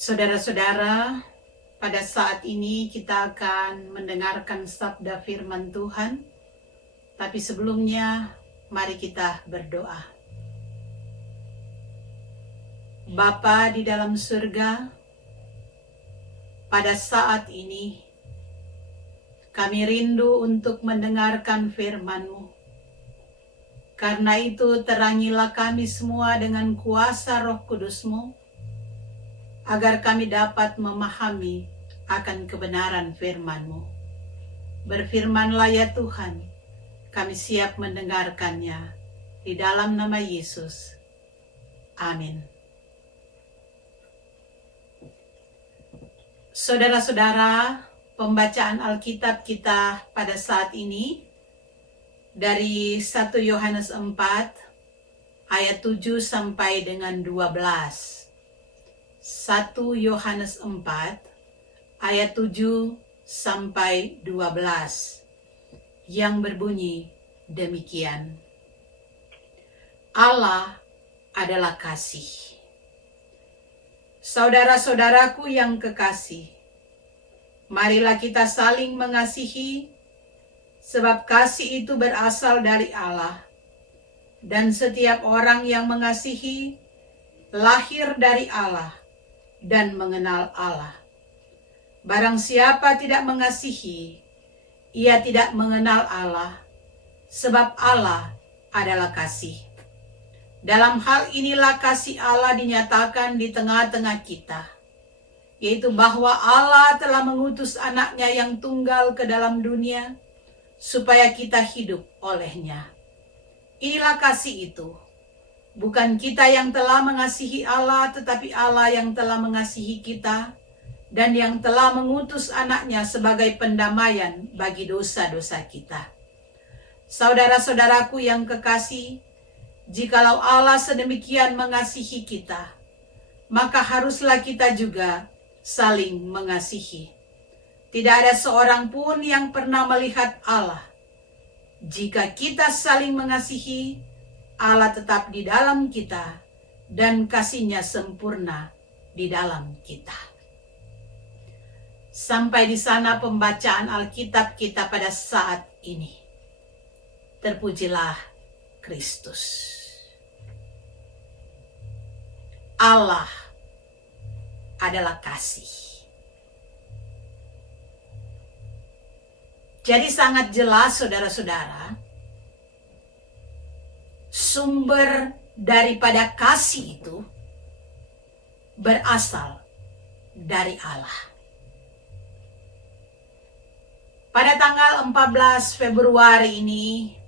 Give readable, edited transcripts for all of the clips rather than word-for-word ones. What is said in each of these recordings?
Saudara-saudara, pada saat ini kita akan mendengarkan sabda firman Tuhan. Tapi sebelumnya, mari kita berdoa. Bapa di dalam surga, pada saat ini kami rindu untuk mendengarkan firman-Mu. Karena itu terangilah kami semua dengan kuasa Roh Kudus-Mu, agar kami dapat memahami akan kebenaran firman-Mu. Berfirmanlah ya Tuhan, kami siap mendengarkannya. Di dalam nama Yesus. Amin. Saudara-saudara, pembacaan Alkitab kita pada saat ini dari 1 Yohanes 4 ayat 7 sampai dengan 12. 1 Yohanes 4 ayat 7 sampai 12 yang berbunyi demikian. Allah adalah kasih. Saudara-saudaraku yang kekasih, marilah kita saling mengasihi, sebab kasih itu berasal dari Allah, dan setiap orang yang mengasihi lahir dari Allah dan mengenal Allah. Barang siapa tidak mengasihi, ia tidak mengenal Allah, sebab Allah adalah kasih. Dalam hal inilah kasih Allah dinyatakan di tengah-tengah kita, yaitu bahwa Allah telah mengutus anaknya yang tunggal ke dalam dunia, supaya kita hidup olehnya. Inilah kasih itu. Bukan kita yang telah mengasihi Allah, tetapi Allah yang telah mengasihi kita dan yang telah mengutus anaknya sebagai pendamaian bagi dosa-dosa kita. Saudara-saudaraku yang kekasih, jikalau Allah sedemikian mengasihi kita, maka haruslah kita juga saling mengasihi. Tidak ada seorang pun yang pernah melihat Allah. Jika kita saling mengasihi, Allah tetap di dalam kita dan kasih-Nya sempurna di dalam kita. Sampai di sana pembacaan Alkitab kita pada saat ini. Terpujilah Kristus. Allah adalah kasih. Jadi sangat jelas saudara-saudara, sumber daripada kasih itu berasal dari Allah. Pada tanggal 14 Februari ini,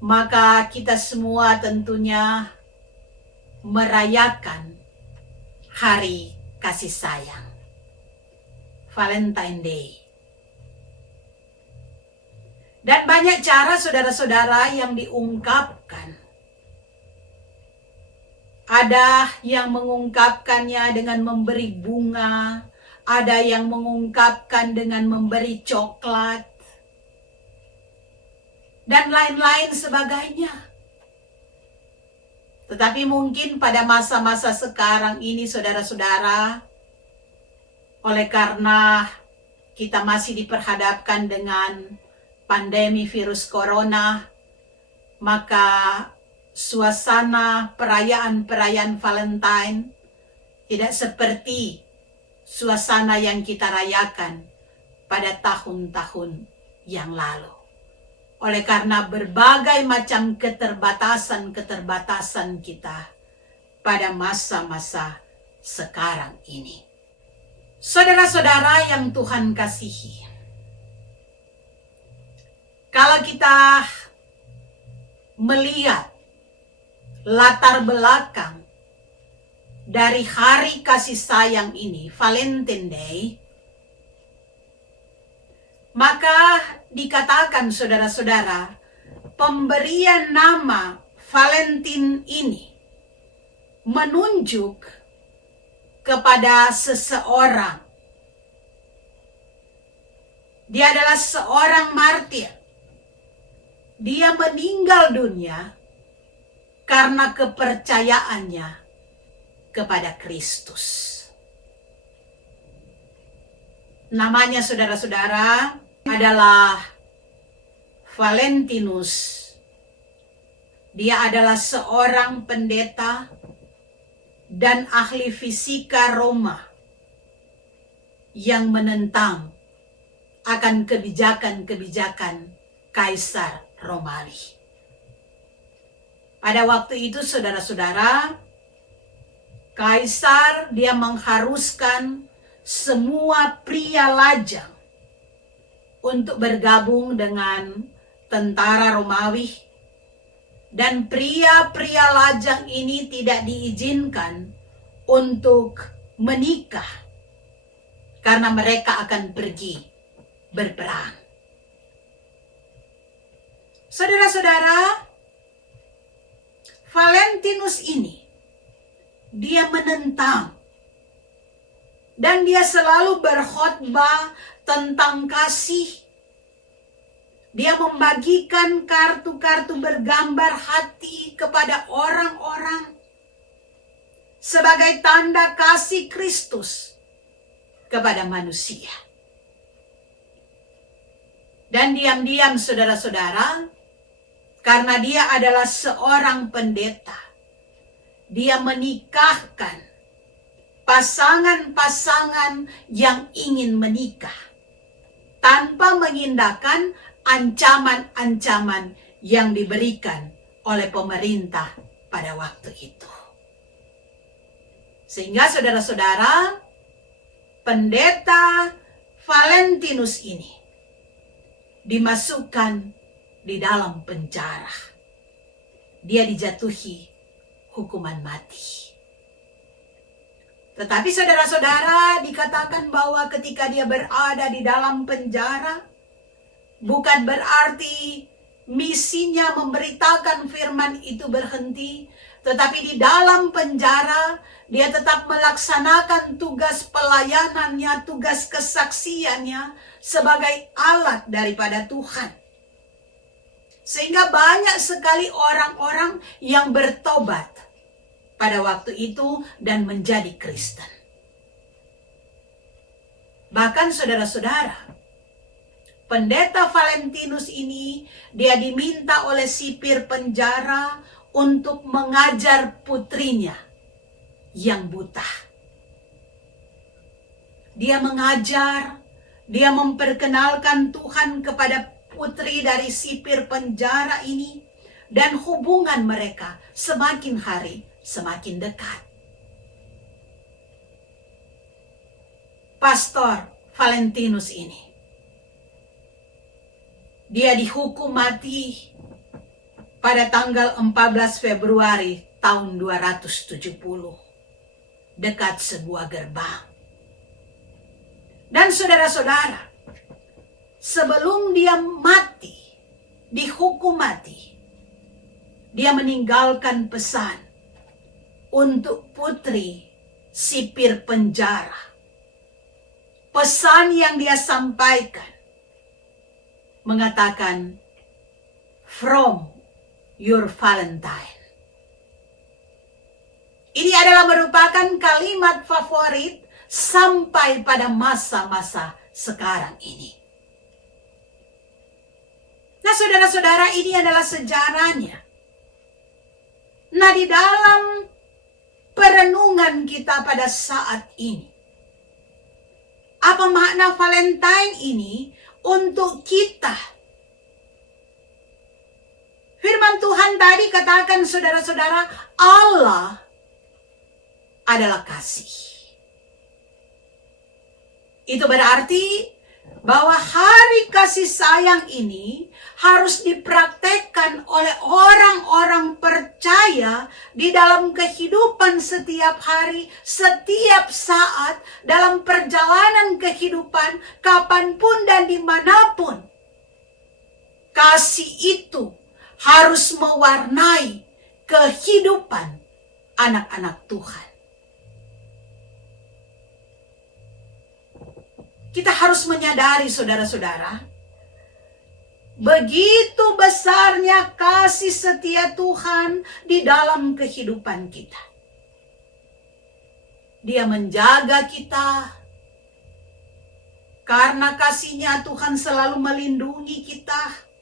maka kita semua tentunya merayakan Hari Kasih Sayang, Valentine Day. Dan banyak cara saudara-saudara yang diungkapkan. Ada yang mengungkapkannya dengan memberi bunga, ada yang mengungkapkan dengan memberi coklat, dan lain-lain sebagainya. Tetapi mungkin pada masa-masa sekarang ini saudara-saudara, oleh karena kita masih diperhadapkan dengan pandemi virus corona, maka suasana perayaan-perayaan Valentine tidak seperti suasana yang kita rayakan pada tahun-tahun yang lalu. Oleh karena berbagai macam keterbatasan-keterbatasan kita pada masa-masa sekarang ini. Saudara-saudara yang Tuhan kasihi, kalau kita melihat latar belakang dari hari kasih sayang ini, Valentine Day, maka dikatakan saudara-saudara, pemberian nama Valentine ini menunjuk kepada seseorang. Dia adalah seorang martir. Dia meninggal dunia karena kepercayaannya kepada Kristus. Namanya saudara-saudara adalah Valentinus. Dia adalah seorang pendeta dan ahli fisika Roma yang menentang akan kebijakan-kebijakan Kaisar Romawi. Pada waktu itu saudara-saudara, Kaisar dia mengharuskan semua pria lajang untuk bergabung dengan tentara Romawi, dan pria-pria lajang ini tidak diizinkan untuk menikah karena mereka akan pergi berperang. Saudara-saudara, Valentinus ini dia menentang dan dia selalu berkhotbah tentang kasih. Dia membagikan kartu-kartu bergambar hati kepada orang-orang sebagai tanda kasih Kristus kepada manusia. Dan diam-diam saudara-saudara, karena dia adalah seorang pendeta, dia menikahkan pasangan-pasangan yang ingin menikah tanpa mengindahkan ancaman-ancaman yang diberikan oleh pemerintah pada waktu itu. Sehingga saudara-saudara, pendeta Valentinus ini dimasukkan di dalam penjara. Dia dijatuhi hukuman mati. Tetapi saudara-saudara, dikatakan bahwa ketika dia berada di dalam penjara, bukan berarti misinya memberitakan firman itu berhenti, tetapi di dalam penjara dia tetap melaksanakan tugas pelayanannya, tugas kesaksiannya sebagai alat daripada Tuhan. Sehingga banyak sekali orang-orang yang bertobat pada waktu itu dan menjadi Kristen. Bahkan saudara-saudara, pendeta Valentinus ini dia diminta oleh sipir penjara untuk mengajar putrinya yang buta. Dia mengajar, dia memperkenalkan Tuhan kepada putri dari sipir penjara ini, dan hubungan mereka semakin hari semakin dekat. Pastor Valentinus ini, dia dihukum mati pada tanggal 14 Februari tahun 270 dekat sebuah gerbang. Dan saudara-saudara, sebelum dia mati, dihukum mati, dia meninggalkan pesan untuk putri sipir penjara. Pesan yang dia sampaikan mengatakan, "From your Valentine." Ini adalah merupakan kalimat favorit sampai pada masa-masa sekarang ini. Nah saudara-saudara, ini adalah sejarahnya. Nah di dalam perenungan kita pada saat ini, apa makna Valentine ini untuk kita? Firman Tuhan tadi katakan saudara-saudara, Allah adalah kasih. Itu berarti bahwa hari kasih sayang ini harus dipraktekkan oleh orang-orang percaya di dalam kehidupan setiap hari, setiap saat, dalam perjalanan kehidupan, kapanpun dan dimanapun. Kasih itu harus mewarnai kehidupan anak-anak Tuhan. Kita harus menyadari saudara-saudara, begitu besarnya kasih setia Tuhan di dalam kehidupan kita. Dia menjaga kita. Karena kasih-Nya Tuhan selalu melindungi kita.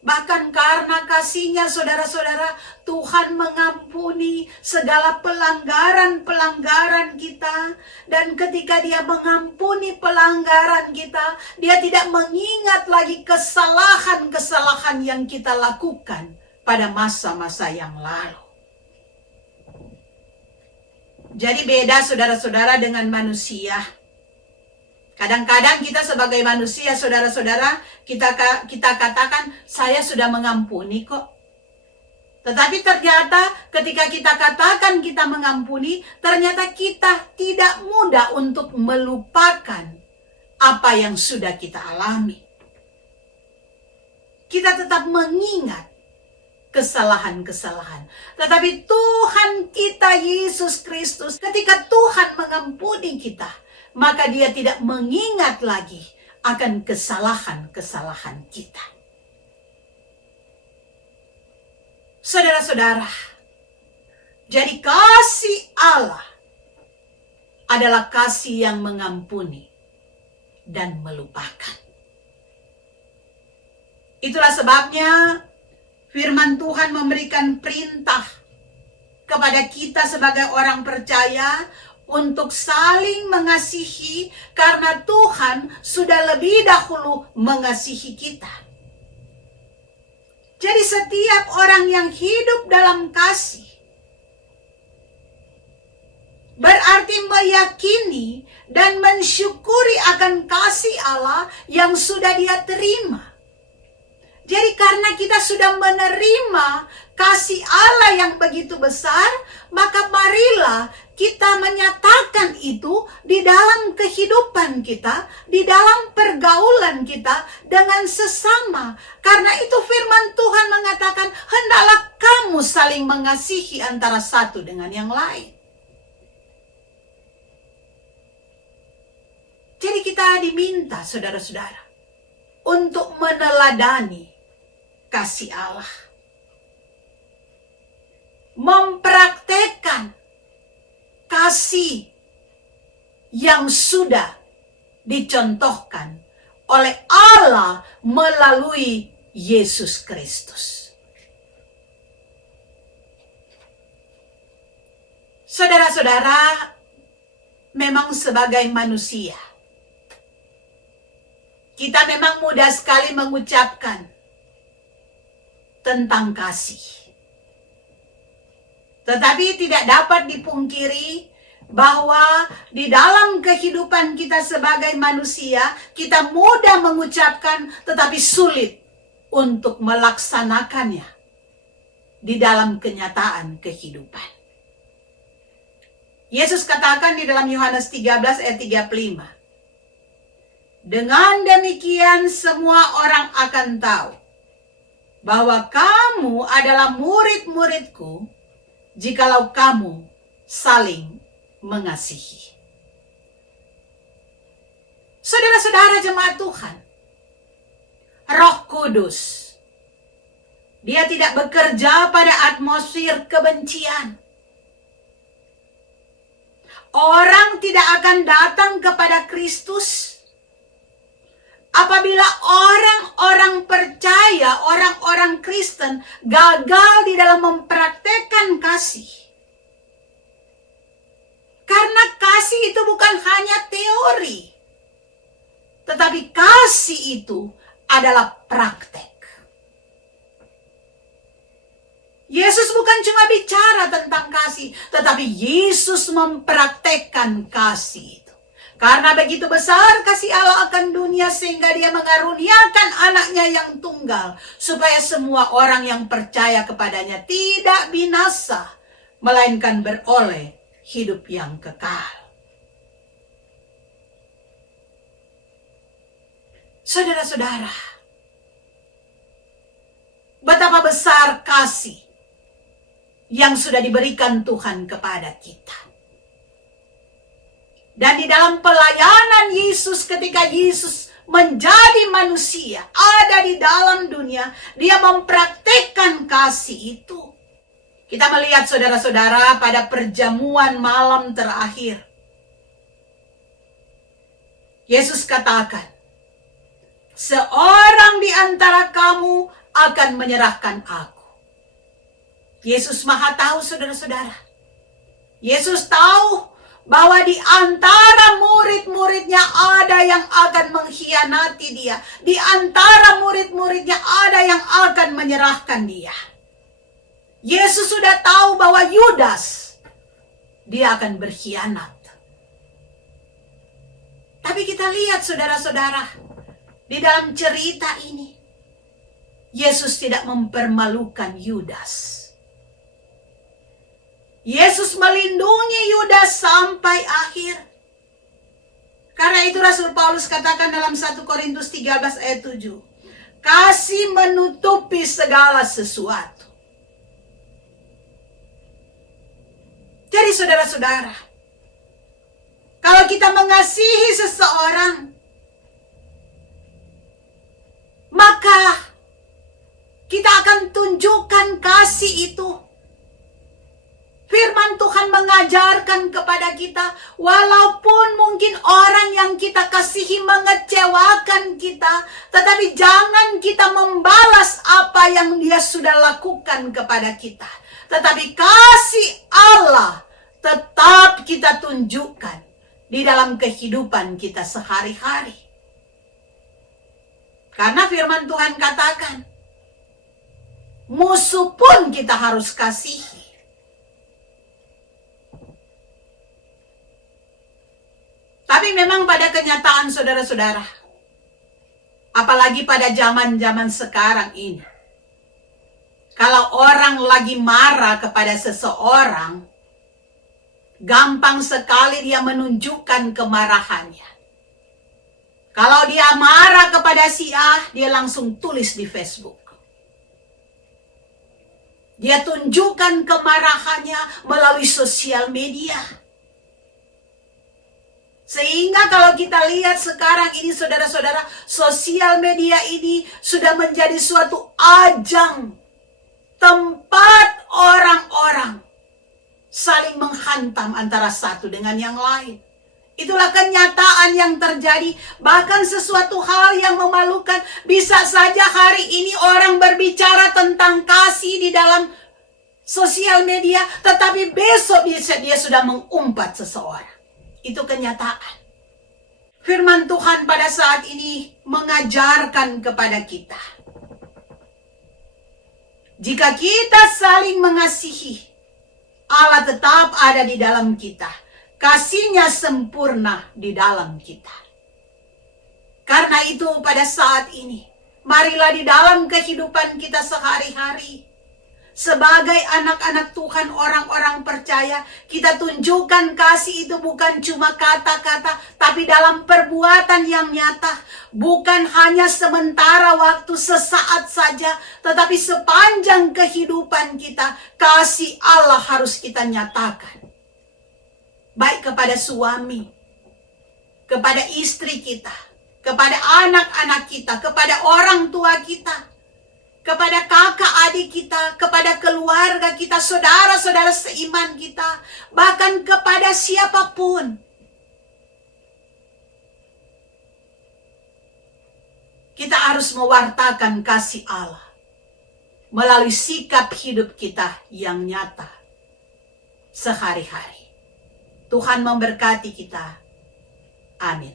Bahkan karena kasih-Nya saudara-saudara, Tuhan mengampuni segala pelanggaran-pelanggaran kita. Dan ketika Dia mengampuni pelanggaran kita, Dia tidak mengingat lagi kesalahan-kesalahan yang kita lakukan pada masa-masa yang lalu. Jadi beda saudara-saudara dengan manusia. Kadang-kadang kita sebagai manusia, saudara-saudara, kita katakan, saya sudah mengampuni kok. Tetapi ternyata ketika kita katakan kita mengampuni, ternyata kita tidak mudah untuk melupakan apa yang sudah kita alami. Kita tetap mengingat kesalahan-kesalahan. Tetapi Tuhan kita Yesus Kristus, ketika Tuhan mengampuni kita, maka Dia tidak mengingat lagi akan kesalahan-kesalahan kita. Saudara-saudara, jadi kasih Allah adalah kasih yang mengampuni dan melupakan. Itulah sebabnya firman Tuhan memberikan perintah kepada kita sebagai orang percaya untuk saling mengasihi karena Tuhan sudah lebih dahulu mengasihi kita. Jadi setiap orang yang hidup dalam kasih berarti meyakini dan mensyukuri akan kasih Allah yang sudah Dia terima. Jadi karena kita sudah menerima kasih Allah yang begitu besar, maka marilah kita menyatakan itu di dalam kehidupan kita, di dalam pergaulan kita dengan sesama. Karena itu firman Tuhan mengatakan, hendaklah kamu saling mengasihi antara satu dengan yang lain. Jadi kita diminta, saudara-saudara, untuk meneladani kasih Allah. Mempraktekkan kasih yang sudah dicontohkan oleh Allah melalui Yesus Kristus. Saudara-saudara, memang sebagai manusia, kita memang mudah sekali mengucapkan tentang kasih. Tetapi tidak dapat dipungkiri bahwa di dalam kehidupan kita sebagai manusia, kita mudah mengucapkan tetapi sulit untuk melaksanakannya di dalam kenyataan kehidupan. Yesus katakan di dalam Yohanes 13 ayat 35, dengan demikian semua orang akan tahu bahwa kamu adalah murid-muridku jikalau kamu saling mengasihi. Saudara-saudara jemaat Tuhan, Roh Kudus, Dia tidak bekerja pada atmosfer kebencian. Orang tidak akan datang kepada Kristus apabila orang-orang percaya, orang-orang Kristen gagal di dalam mempraktekkan kasih. Karena kasih itu bukan hanya teori, tetapi kasih itu adalah praktek. Yesus bukan cuma bicara tentang kasih, tetapi Yesus mempraktekkan kasih itu. Karena begitu besar kasih Allah akan dunia sehingga Dia mengaruniakan anaknya yang tunggal. Supaya semua orang yang percaya kepadanya tidak binasa, melainkan beroleh hidup yang kekal. Saudara-saudara, betapa besar kasih yang sudah diberikan Tuhan kepada kita. Dan di dalam pelayanan Yesus, ketika Yesus menjadi manusia, ada di dalam dunia, Dia mempraktekkan kasih itu. Kita melihat saudara-saudara pada perjamuan malam terakhir. Yesus katakan, seorang di antara kamu akan menyerahkan aku. Yesus Maha tahu saudara-saudara. Yesus tahu bahwa di antara murid-muridnya ada yang akan mengkhianati dia. Di antara murid-muridnya ada yang akan menyerahkan dia. Yesus sudah tahu bahwa Yudas, dia akan berkhianat. Tapi kita lihat saudara-saudara, di dalam cerita ini, Yesus tidak mempermalukan Yudas. Yesus melindungi Yudas sampai akhir. Karena itu Rasul Paulus katakan dalam 1 Korintus 13 ayat 7. Kasih menutupi segala sesuatu. Jadi saudara-saudara, kalau kita mengasihi seseorang, maka kita akan tunjukkan kasih itu. Firman Tuhan mengajarkan kepada kita, walaupun mungkin orang yang kita kasihi mengecewakan kita, tetapi jangan kita membalas apa yang dia sudah lakukan kepada kita. Tetapi kasih Allah tetap kita tunjukkan di dalam kehidupan kita sehari-hari. Karena firman Tuhan katakan, musuh pun kita harus kasihi. Tapi memang pada kenyataan saudara-saudara, apalagi pada zaman-zaman sekarang ini, kalau orang lagi marah kepada seseorang, gampang sekali dia menunjukkan kemarahannya. Kalau dia marah kepada si A, dia langsung tulis di Facebook. Dia tunjukkan kemarahannya melalui sosial media. Sehingga kalau kita lihat sekarang ini saudara-saudara, sosial media ini sudah menjadi suatu ajang tempat orang-orang saling menghantam antara satu dengan yang lain. Itulah kenyataan yang terjadi. Bahkan sesuatu hal yang memalukan. Bisa saja hari ini orang berbicara tentang kasih di dalam sosial media, tetapi besok dia sudah mengumpat seseorang. Itu kenyataan. Firman Tuhan pada saat ini mengajarkan kepada kita, jika kita saling mengasihi, Allah tetap ada di dalam kita. Kasih-Nya sempurna di dalam kita. Karena itu pada saat ini, marilah di dalam kehidupan kita sehari-hari, sebagai anak-anak Tuhan, orang-orang percaya, kita tunjukkan kasih itu bukan cuma kata-kata, tapi dalam perbuatan yang nyata. Bukan hanya sementara waktu, sesaat saja, tetapi sepanjang kehidupan kita, kasih Allah harus kita nyatakan. Baik kepada suami, kepada istri kita, kepada anak-anak kita, kepada orang tua kita, kepada kakak adik kita, kepada keluarga kita, saudara-saudara seiman kita, bahkan kepada siapapun. Kita harus mewartakan kasih Allah melalui sikap hidup kita yang nyata sehari-hari. Tuhan memberkati kita. Amin.